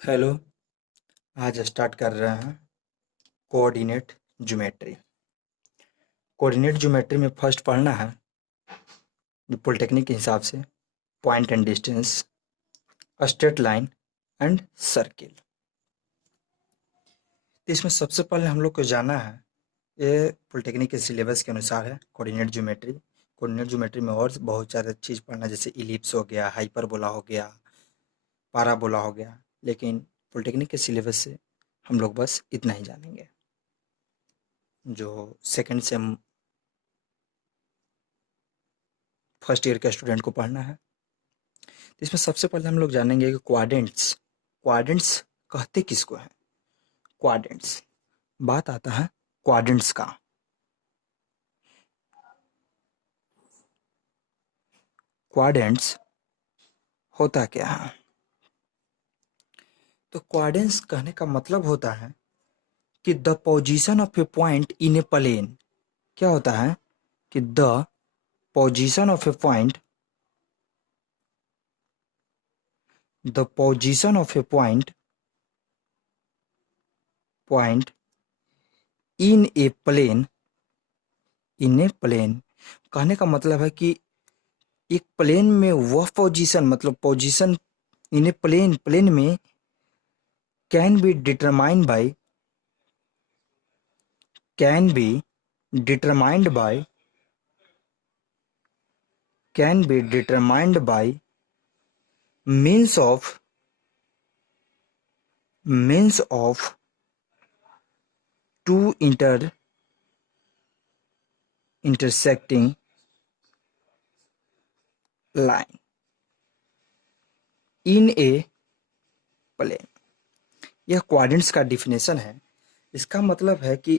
Hello. आज start कर रहे हैं कोऑर्डिनेट ज्योमेट्री। कोऑर्डिनेट ज्योमेट्री में फर्स्ट पढ़ना है जो पॉलिटेक्निक के हिसाब से point and distance, straight line and circle. तो इसमें सबसे पहले हम लोग को जाना है, ये पॉलिटेक्निक के सिलेबस के अनुसार है कोऑर्डिनेट ज्योमेट्री। कोऑर्डिनेट ज्योमेट्री में और बहुत सारे चीज़ पढ़ना, जैसे इलिप्स हो गया, हाइपरबोला हो गया, पाराबोला हो गया, लेकिन पॉलिटेक्निक के सिलेबस से हम लोग बस इतना ही जानेंगे। जो सेकंड सेम फर्स्ट ईयर के स्टूडेंट को पढ़ना है, तो इसमें सबसे पहले हम लोग जानेंगे कि क्वाड्रेंट्स क्वाड्रेंट्स कहते किसको हैं। क्वाड्रेंट्स, बात आता है क्वाड्रेंट्स का। क्वाड्रेंट्स होता क्या है? तो क्वाड्रेंट्स कहने का मतलब होता है कि the position of a point in a plane. क्या होता है कि the position of a point in a plane कहने का मतलब है कि एक प्लेन में वह पोजीशन, मतलब पोजीशन इन ए प्लेन में can be determined by can be determined by means of two intersecting line in a plane। यह क्वाड्रेंट्स का डिफिनेशन है। इसका मतलब है कि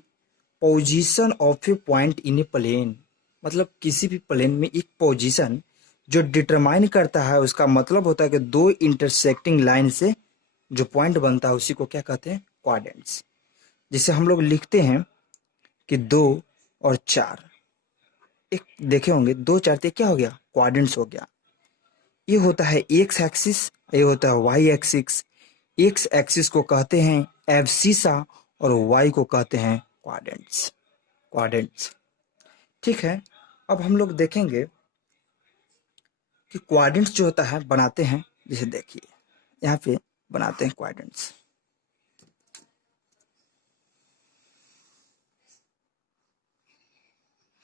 position of a point in a plane, मतलब किसी भी प्लेन में एक पोजीशन जो डिटरमाइन करता है, उसका मतलब होता है कि दो इंटरसेक्टिंग लाइन से जो पॉइंट बनता है उसी को क्या कहते हैं? क्वाड्रेंट्स। जिसे हम लोग लिखते हैं कि 2 और 4, एक देखे होंगे 2 4 तो क्या हो गया? क्वाड्रेंट्स हो गया। ये होता है एक्स एक्सिस, ये होता है वाई एक्सिस। एक्स एक्सिस को कहते हैं एब्सिसा और वाई को कहते हैं क्वाड्रेंट्स। ठीक है, अब हम लोग देखेंगे कि क्वाड्रेंट्स जो होता है बनाते हैं। जैसे देखिए यहाँ पे बनाते हैं क्वाड्रेंट्स।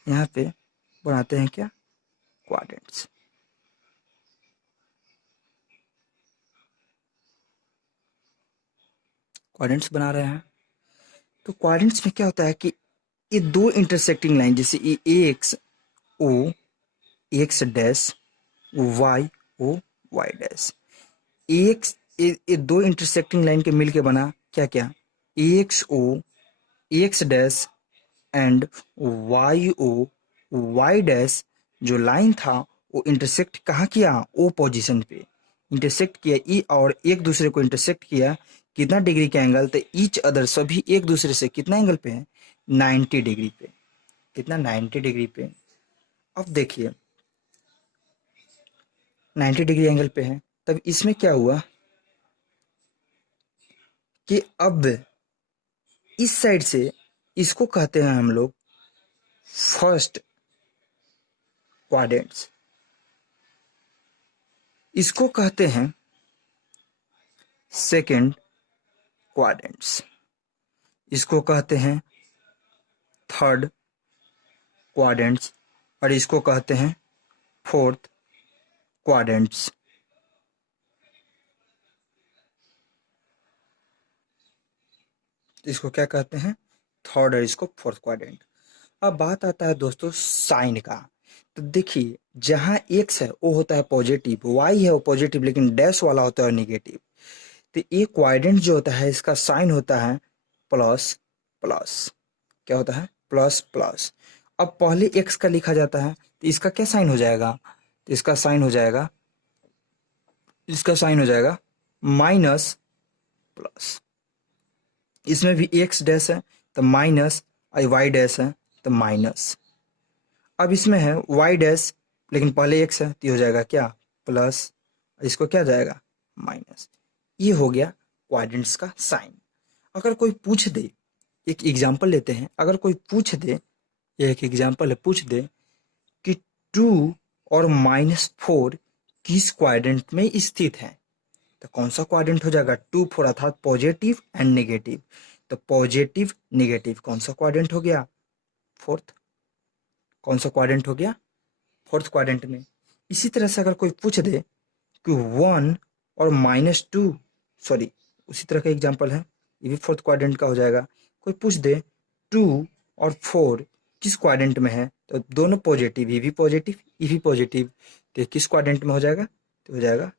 यहाँ पे बनाते हैं क्या? क्वाड्रेंट्स। क्वाड्रेंट्स बना रहे हैं। तो क्वाड्रेंट्स में क्या होता है कि ये दो इंटरसेक्टिंग लाइन, जैसे ये x o x dash, y o y dash, x, ये दो इंटरसेक्टिंग लाइन के मिलके बना क्या क्या? X o x dash and y o y dash. जो लाइन था वो इंटरसेक्ट कहाँ किया? ओ पोजीशन पे इंटरसेक्ट किया, ई और एक दूसरे को इंटरसेक्ट किया। कितना डिग्री का एंगल? तो ईच अदर, सभी एक दूसरे से कितना एंगल पे है? 90 डिग्री पे। कितना? 90 डिग्री पे। अब देखिए 90 डिग्री एंगल पे है। तब इसमें क्या हुआ कि अब इस साइड से, इसको कहते हैं हम लोग फर्स्ट क्वाड्रेंट्स, इसको कहते हैं सेकंड क्वाड्रेंट्स, इसको कहते हैं थर्ड क्वाड्रेंट्स और इसको कहते हैं फोर्थ क्वाड्रेंट्स। इसको क्या कहते हैं? थर्ड और इसको फोर्थ क्वाड्रेंट। अब बात आता है दोस्तों साइन का। तो देखिए जहां एक्स है वो होता है पॉजिटिव, वाई है वो पॉजिटिव, लेकिन डैश वाला होता है नेगेटिव। तो ये क्वाड्रेंट जो होता है इसका साइन होता है प्लस प्लस। क्या होता है? Plus plus. अब पहले एक्स का लिखा जाता है तो इसका क्या साइन हो जाएगा? तो इसका साइन हो जाएगा माइनस प्लस। इसमें भी एक्स डैश है तो माइनस, और वाई डैश है तो माइनस। अब इसमें है वाई डैश, लेकिन पहले एक्स है तो ये हो जाएगा क्या? प्लस, इसको क्या जाएगा? माइनस। ये हो गया क्वाड्रेंट्स का साइन। अगर कोई पूछ दे, एक एग्जांपल लेते हैं, अगर कोई पूछ दे, यह एक एग्जांपल है, पूछ दे कि 2 और -4 किस क्वाड्रेंट में स्थित है, तो कौन सा क्वाड्रेंट हो जाएगा? 2 4 अर्थात पॉजिटिव एंड नेगेटिव, तो पॉजिटिव नेगेटिव कौन सा क्वाड्रेंट हो गया? फोर्थ। कौन सा क्वाड्रेंट हो गया? फोर्थ क्वाड्रेंट में। इसी तरह से अगर कोई पूछ दे कि 1 और -2, सॉरी उसी तरह का एग्जांपल है, ये भी फोर्थ क्वाड्रेंट का हो जाएगा। कोई पूछ दे 2 और 4 किस क्वाड्रेंट में है, तो दोनों पॉजिटिव, ये भी पॉजिटिव, ये भी पॉजिटिव, तो किस क्वाड्रेंट में हो जाएगा? तो हो जाएगा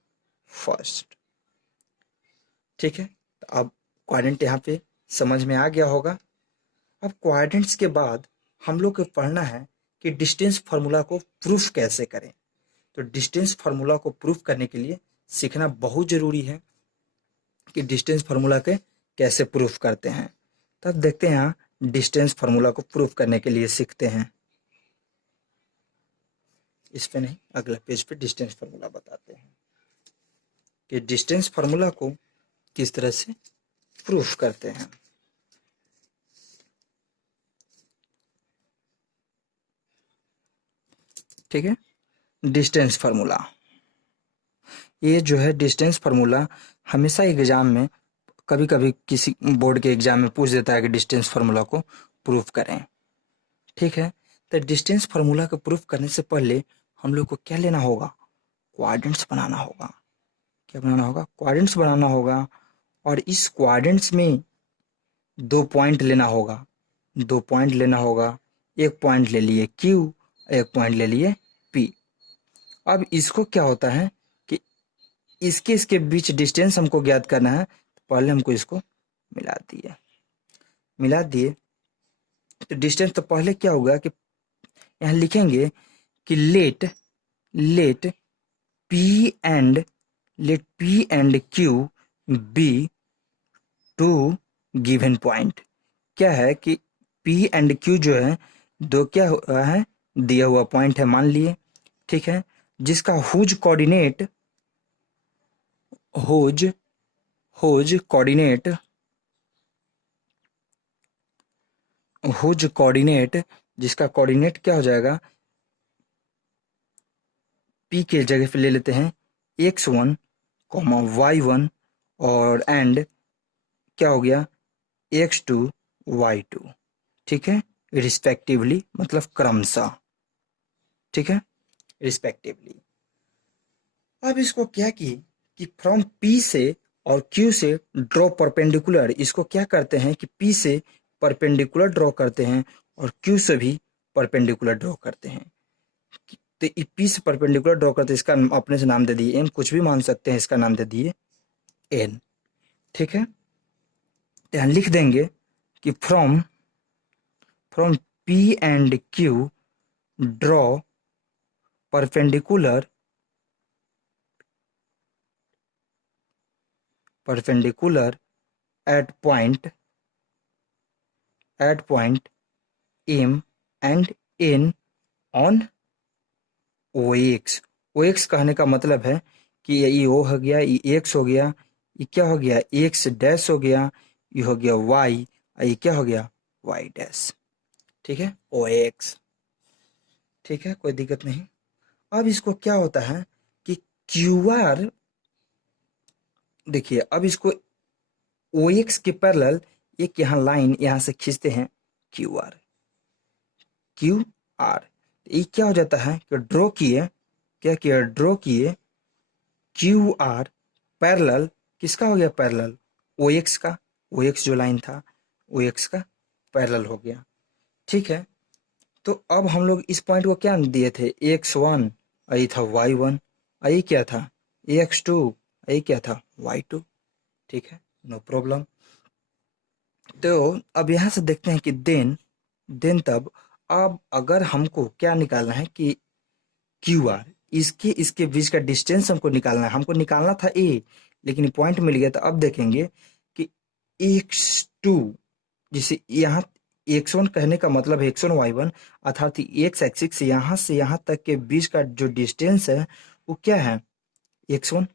फर्स्ट। ठीक है, तो अब क्वाड्रेंट यहाँ पे समझ में आ गया होगा। अब क्वाड्रेंट्स के बाद हम लोग को पढ़ना है कि डिस्टेंस फार्मूला को प्रूफ कैसे करें। तो डिस्टेंस फार्मूला को प्रूफ करने के लिए सीखना बहुत ज़रूरी है कि डिस्टेंस फार्मूला के कैसे प्रूफ करते हैं। तब देखते हैं यहाँ डिस्टेंस फार्मूला को प्रूफ करने के लिए सीखते हैं। इस पे नहीं, अगला पेज पे डिस्टेंस फार्मूला बताते हैं कि डिस्टेंस फार्मूला को किस तरह से प्रूफ करते हैं। ठीक है, डिस्टेंस फार्मूला, ये जो है डिस्टेंस फार्मूला हमेशा एग्जाम में, कभी कभी किसी बोर्ड के एग्जाम में पूछ देता है कि डिस्टेंस फार्मूला को प्रूफ करें। ठीक है, तो डिस्टेंस फार्मूला को प्रूफ करने से पहले हम लोग को क्या लेना होगा? क्वाड्रेंट्स बनाना होगा। क्या बनाना होगा? क्वाड्रेंट्स बनाना होगा। और इस क्वाड्रेंट्स में 2 पॉइंट लेना होगा, 2 पॉइंट लेना होगा। एक पॉइंट ले लिए Q, एक पॉइंट ले लिए P। अब इसको क्या होता है कि इसके बीच डिस्टेंस हमको ज्ञात करना है, तो पहले हमको इसको मिला दिए। तो डिस्टेंस, तो पहले क्या होगा कि यहाँ लिखेंगे कि let P and Q be 2 given point. क्या है कि P एंड Q जो है दो क्या है, दिया हुआ पॉइंट है मान लिए। ठीक है, जिसका हुज कोऑर्डिनेट जिसका कोऑर्डिनेट क्या हो जाएगा? P के जगह पे ले लेते हैं x1, y1 और एंड क्या हो गया? x2, y2। ठीक है, रिस्पेक्टिवली, मतलब क्रमशः। ठीक है, रिस्पेक्टिवली। अब इसको क्या की कि फ्रॉम P से और Q से ड्रॉ परपेंडिकुलर, इसको क्या करते हैं कि P से परपेंडिकुलर ड्रॉ करते हैं और Q से भी परपेंडिकुलर ड्रॉ करते हैं। तो P से परपेंडिकुलर ड्रॉ करते हैं, इसका अपने से नाम दे दिए M, कुछ भी मान सकते हैं, इसका नाम दे दिए N। ठीक है, तो यहाँ लिख देंगे कि from P and Q draw perpendicular at point M and N on OX। OX कहने का मतलब है कि ये O हो गया, ये X हो गया, ये क्या हो गया? X डैश हो गया, ये हो गया Y, और ये क्या हो गया? Y dash. ठीक है, OX। ठीक है, कोई दिक्कत नहीं। अब इसको क्या होता है कि QR, देखिए अब इसको OX के पैरेलल एक यहाँ लाइन यहाँ से खींचते हैं QR। ये क्या हो जाता है कि ड्रॉ किए, क्या किया? ड्रॉ किए QR पैरेलल, किसका हो गया पैरेलल? OX का। OX जो लाइन था OX का पैरेलल हो गया। ठीक है, तो अब हम लोग इस पॉइंट को क्या दिए थे? x1, ये था y1, ये क्या था? x2, ये क्या था? y2। ठीक है, नो प्रॉब्लम। तो अब यहाँ से देखते हैं कि देन तब अब अगर हमको क्या निकालना है कि QR, इसके बीच का डिस्टेंस हमको निकालना है। हमको निकालना था A, लेकिन पॉइंट मिल गया। तो अब देखेंगे कि x2, जिसे यहाँ x1 कहने का मतलब है x1 y1, अर्थात x एक्सिस से यहाँ तक के बीच का जो डिस्टेंस है वो क्या है? x1।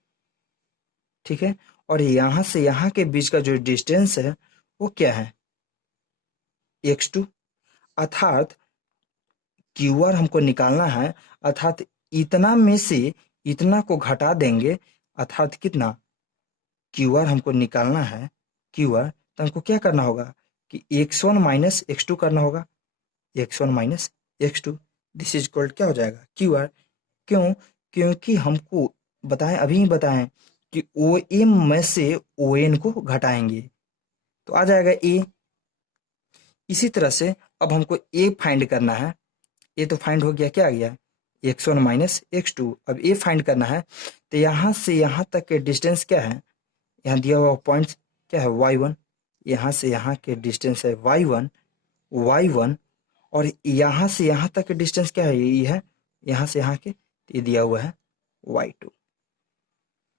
ठीक है, और यहाँ से यहाँ के बीच का जो डिस्टेंस है वो क्या है, x2, अर्थात क्यू आर हमको निकालना है, अर्थात इतना में से इतना को घटा देंगे, अर्थात कितना, क्यू आर हमको निकालना है, क्यू आर, तो हमको क्या करना होगा कि x1 माइनस x2 करना होगा, x1 minus x2, this is equal क्या हो जाएगा, क्यू आर। क्यों, क्योंकि हमको बताएं, अभी ही बताएं कि ओ एम में से ओ एन को घटाएंगे तो आ जाएगा ए। इसी तरह से अब हमको ए फाइंड करना है, ए तो फाइंड हो गया, क्या आ गया, x1 माइनस x2। अब ए फाइंड करना है, तो यहाँ से यहाँ तक के डिस्टेंस क्या है, यहाँ दिया हुआ पॉइंट क्या है, y1, यहाँ से यहाँ के डिस्टेंस है y1, और यहाँ से यहाँ तक के डिस्टेंस क्या है, ये है यहाँ से यहाँ के, ये दिया हुआ है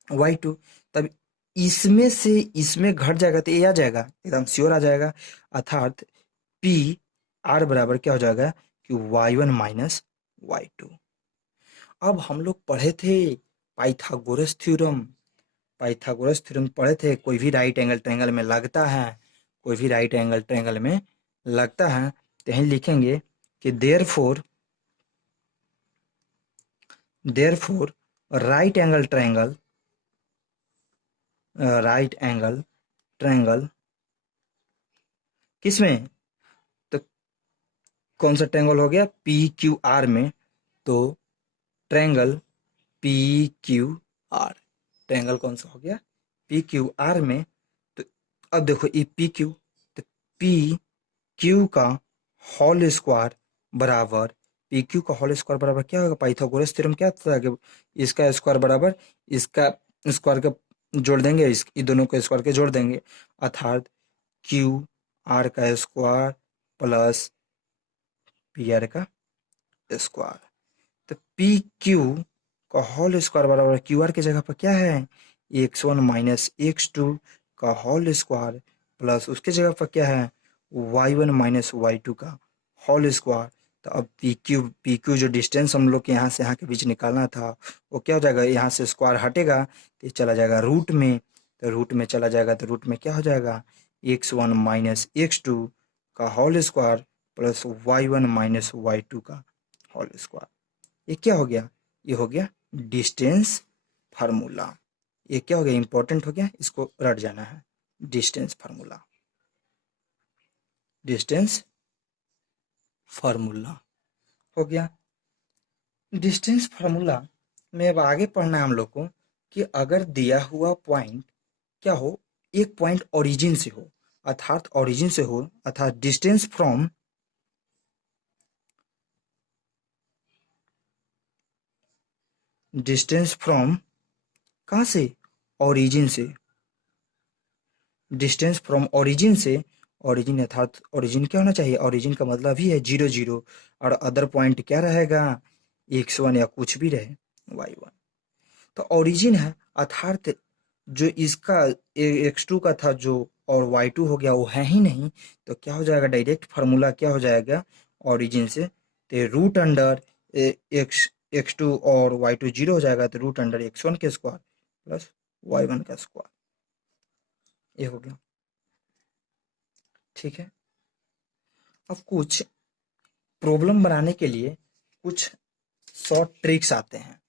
y2। तब इसमें से इसमें घट जाएगा तो ये आ जाएगा, एकदम श्योर आ जाएगा, अर्थात पी आर बराबर क्या हो जाएगा कि y1 माइनस y2। अब हम लोग पढ़े थे पाइथागोरस थ्योरम, पाइथागोरस थ्योरम पढ़े थे, कोई भी राइट एंगल ट्रायंगल में लगता है, कोई भी राइट एंगल ट्रायंगल में लगता है, तो यहीं लिखेंगे कि therefore right angle triangle, right angle triangle किसमें, तो कौन सा ट्रायंगल हो गया, पी क्यू आर में, तो triangle P Q R, triangle कौन सा हो गया, पी क्यू आर में। तो अब देखो ये पी क्यू, तो पी क्यू का होल स्क्वायर बराबर, पी क्यू का होल स्क्वायर बराबर क्या होगा, पाइथागोरस थ्योरम क्या था कि इसका स्क्वायर बराबर इसका स्क्वायर का जोड़ देंगे, इस दोनों को स्क्वायर के जोड़ देंगे, अर्थात क्यू आर का स्क्वायर प्लस पी आर का स्क्वायर। तो पी क्यू का होल स्क्वायर बराबर क्यू आर की जगह पर क्या है, x1 माइनस x2 का होल स्क्वायर प्लस उसके जगह पर क्या है, y1 माइनस y2 का होल स्क्वायर। तो अब पी क्यू जो डिस्टेंस हम लोग के यहाँ से यहाँ के बीच निकालना था वो क्या हो जाएगा, यहाँ से स्क्वायर हटेगा तो ये चला जाएगा रूट में, तो रूट में चला जाएगा तो रूट में क्या हो जाएगा, x1 माइनस x2 का whole square plus y1 minus y2 का होल स्क्वायर। ये क्या हो गया, ये हो गया डिस्टेंस फार्मूला। ये क्या हो गया, इंपॉर्टेंट हो गया, इसको रट जाना है, डिस्टेंस फार्मूला, डिस्टेंस फार्मूला हो गया। डिस्टेंस फार्मूला में अब आगे पढ़ना है हम लोग को कि अगर दिया हुआ पॉइंट क्या हो, एक पॉइंट ओरिजिन से हो, अर्थात ओरिजिन से हो, अर्थात डिस्टेंस फ्रॉम कहाँ से, ओरिजिन से, डिस्टेंस फ्रॉम ओरिजिन से, ओरिजिन अर्थात ओरिजिन क्या होना चाहिए, ओरिजिन का मतलब ही है 0 0, और अदर पॉइंट क्या रहेगा, x1 या कुछ भी रहे y1। तो ओरिजिन है, अर्थात जो इसका x2 का था जो, और y2 हो गया वो है ही नहीं, तो क्या हो जाएगा, डायरेक्ट फार्मूला क्या हो जाएगा ओरिजिन से, तो रूट अंडर x2 और y2 0 हो जाएगा, तो रूट अंडर x1 के स्क्वायर प्लस y1 का स्क्वायर, ये हो गया। ठीक है, अब कुछ प्रॉब्लम बनाने के लिए कुछ शॉर्ट ट्रिक्स आते हैं,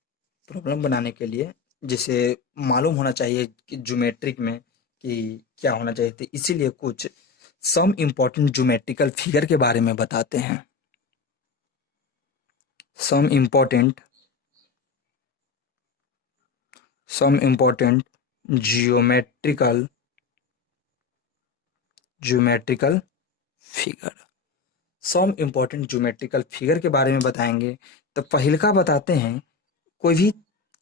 प्रॉब्लम बनाने के लिए जिसे मालूम होना चाहिए कि ज्योमेट्रिक में कि क्या होना चाहिए, तो इसीलिए कुछ सम इम्पोर्टेंट ज्योमेट्रिकल फिगर के बारे में बताते हैं, some important geometrical figure, some important geometrical figure के बारे में बताएंगे। तो पहले का बताते हैं कोई भी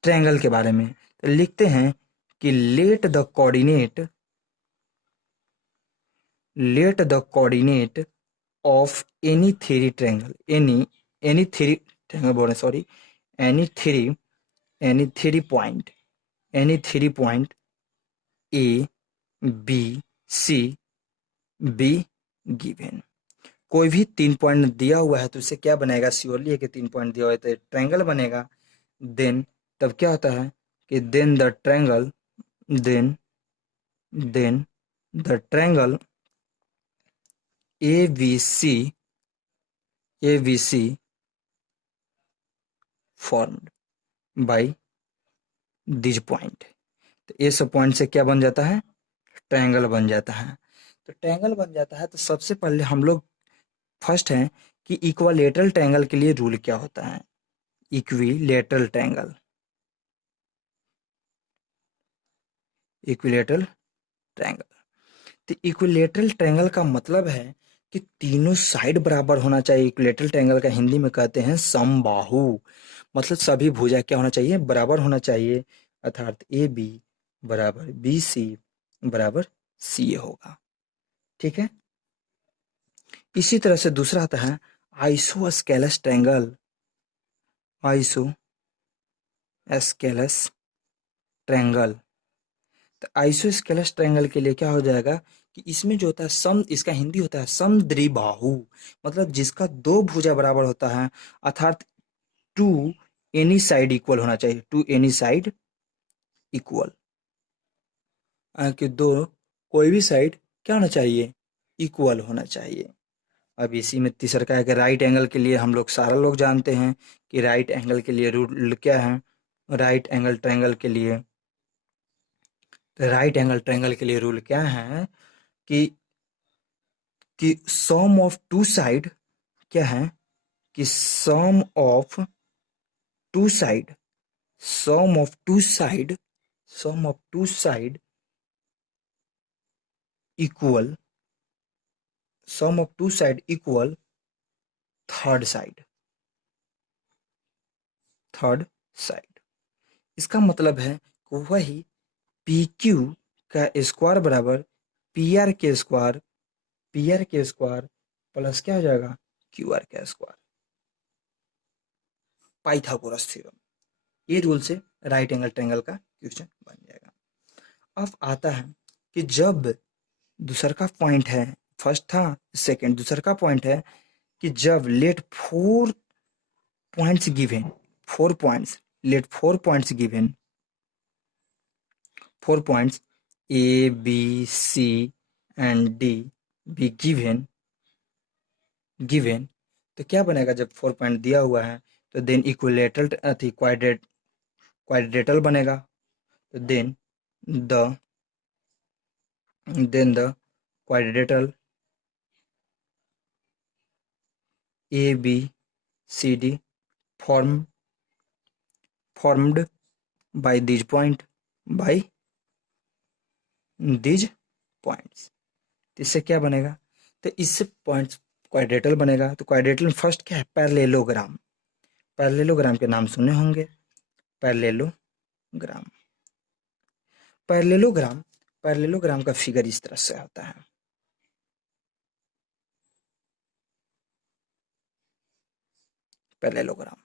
ट्रायंगल के बारे में, तो लिखते हैं कि let the coordinate of any three triangle, any three triangle बोल रहे, sorry, any three any three point A B C be given. कोई भी 3 पॉइंट दिया हुआ है तो उससे क्या बनेगा, श्योरली है कि 3 पॉइंट दिया हुआ है तो ट्रायंगल बनेगा। देन तब क्या होता है कि then the triangle then the triangle ABC formed by these point। तो ये सब पॉइंट से क्या बन जाता है, ट्रायंगल बन जाता है। तो ट्रायंगल बन जाता है तो सबसे पहले हम लोग फर्स्ट है कि इक्विलेटरल ट्रायंगल के लिए रूल क्या होता है। इक्विलेटरल ट्रायंगल, इक्विलेटरल ट्रायंगल, तो इक्विलेटरल ट्रायंगल का मतलब है कि तीनों साइड बराबर होना चाहिए। इक्विलेटरल ट्रायंगल का हिंदी में कहते हैं समबाहु, मतलब सभी भुजा क्या होना चाहिए, बराबर होना चाहिए, अर्थात ए बी बराबर बी सी बराबर सी ए होगा। ठीक है। इसी तरह से दूसरा आता है आइसोस्केलस ट्रायंगल। आइसोस्केलस ट्रायंगल, तो आइसोस्केलस ट्रायंगल के लिए क्या हो जाएगा कि इसमें जो होता है सम, इसका हिंदी होता है समद्विबाहु, मतलब जिसका दो भुजा बराबर होता है, अर्थात टू एनी साइड इक्वल होना चाहिए, टू एनी साइड इक्वल, कि दो कोई भी साइड क्या होना चाहिए, इक्वल होना चाहिए। अब इसी में तीसरा का है कि राइट एंगल के लिए हम लोग सारा लोग जानते हैं कि राइट एंगल के लिए रूल क्या है। राइट एंगल ट्रायंगल के लिए, राइट एंगल ट्रायंगल के लिए रूल क्या है कि सम ऑफ टू साइड क्या है कि two side sum of two side sum of two side equal sum of two side equal third side, third side. इसका मतलब है कि वही पी क्यू का स्क्वायर बराबर पी आर के स्क्वायर प्लस क्या हो जाएगा, क्यू आर का स्क्वायर, पाइथागोरस थ्योरम। ये रूल से राइट एंगल ट्रायंगल का क्वेश्चन बन जाएगा। अब आता है कि जब दूसरा का पॉइंट है, फर्स्ट था सेकंड, दूसरा का पॉइंट है कि जब let four points given, four points, let four points given, four points A B C and D be given, तो क्या बनेगा जब फोर पॉइंट दिया हुआ है, तो देन इक्विलेटरल अथी क्वाड्रेटल बनेगा। तो the the quadrilateral A B C D formed by these points। तो इससे क्या बनेगा, तो इससे पॉइंट्स क्वाड्रेटल बनेगा। तो क्वाड्रेटल में फर्स्ट क्या है, पैरेललोग्राम। पैरेललोग्राम के नाम सुने होंगे, पैरेललोग्राम। पैरेललोग्राम पैरेललोग्राम का फिगर इस तरह से आता है। पैरेललोग्राम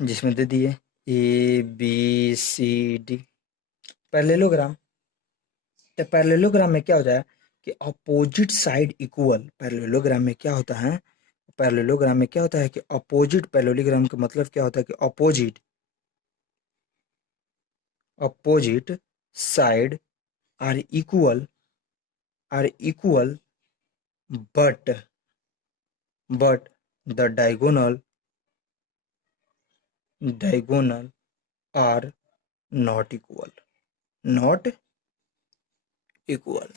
जिसमें दे दिए A B C D parallelogram. तो पैरेललोग्राम में क्या होता है कि अपोजिट साइड इक्वल, पैरेललोग्राम में क्या होता है, पैरेललोग्राम में क्या होता है कि अपोजिट, पैरेललोग्राम का मतलब क्या होता है कि opposite side are equal but the diagonal are not equal.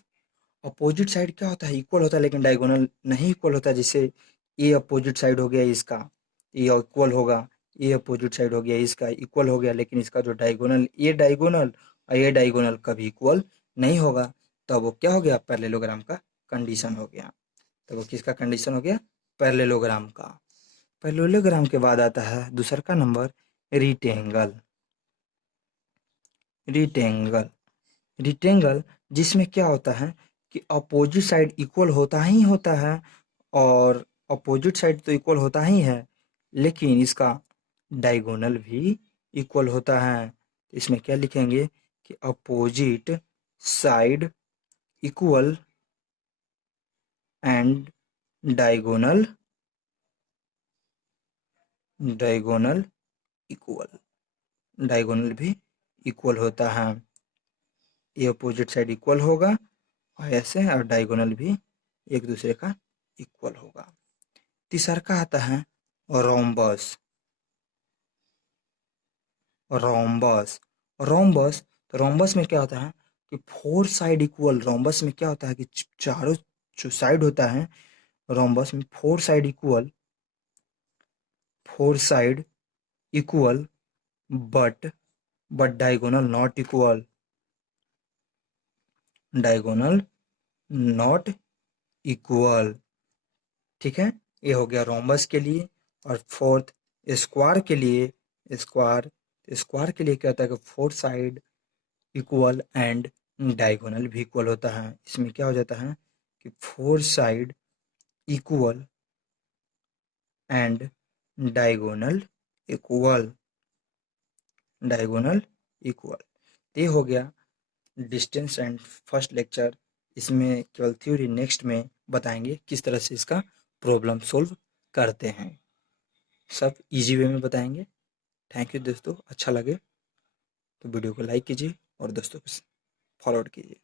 Opposite side क्या होता है, इक्वल होता है, लेकिन डायगोनल नहीं इक्वल होता। जैसे ए अपोजिट साइड हो गया इसका, ये इक्वल होगा, ए अपोजिट साइड हो गया इसका, इक्वल हो गया, लेकिन इसका जो डायगोनल, ये डायगोनल और ये डायगोनल कभी इक्वल नहीं होगा। तब वो क्या हो गया, पैरेललोग्राम का कंडीशन हो गया। तब वो किसका कंडीशन हो गया, पैरेललोग्राम का। पैरेललोग्राम के बाद आता है दूसरा का नंबर, रिटेंगल। रिटेंगल रिटेंगल जिसमें क्या होता है कि अपोजिट साइड इक्वल होता ही होता है, और अपोजिट साइड तो इक्वल होता ही है, लेकिन इसका डायगोनल भी इक्वल होता है। इसमें क्या लिखेंगे कि opposite side equal and diagonal diagonal equal, diagonal भी इक्वल होता है। ये अपोजिट साइड इक्वल होगा और ऐसे, और डायगोनल भी एक दूसरे का इक्वल होगा। तीसरा का आता है रोम्बस। रोम्बस रोम्बस तो रोम्बस में क्या होता है कि फोर साइड इक्वल। रोम्बस में क्या होता है कि चारों जो साइड होता है रोम्बस में four side equal, four side equal but diagonal not equal, diagonal not equal. ठीक है, ये हो गया रोम्बस के लिए। और फोर्थ स्क्वायर के लिए, स्क्वायर स्क्वायर के लिए क्या होता है कि four side equal and diagonal भी इक्वल होता है। इसमें क्या हो जाता है कि four side equal and diagonal equal, diagonal equal. ये हो गया डिस्टेंस एंड फर्स्ट लेक्चर। इसमें केवल थ्योरी, नेक्स्ट में बताएंगे किस तरह से इसका प्रॉब्लम सॉल्व करते हैं। सब इजी वे में बताएंगे। थैंक यू दोस्तों, अच्छा लगे तो वीडियो को लाइक कीजिए और दोस्तों को फॉरवर्ड कीजिए।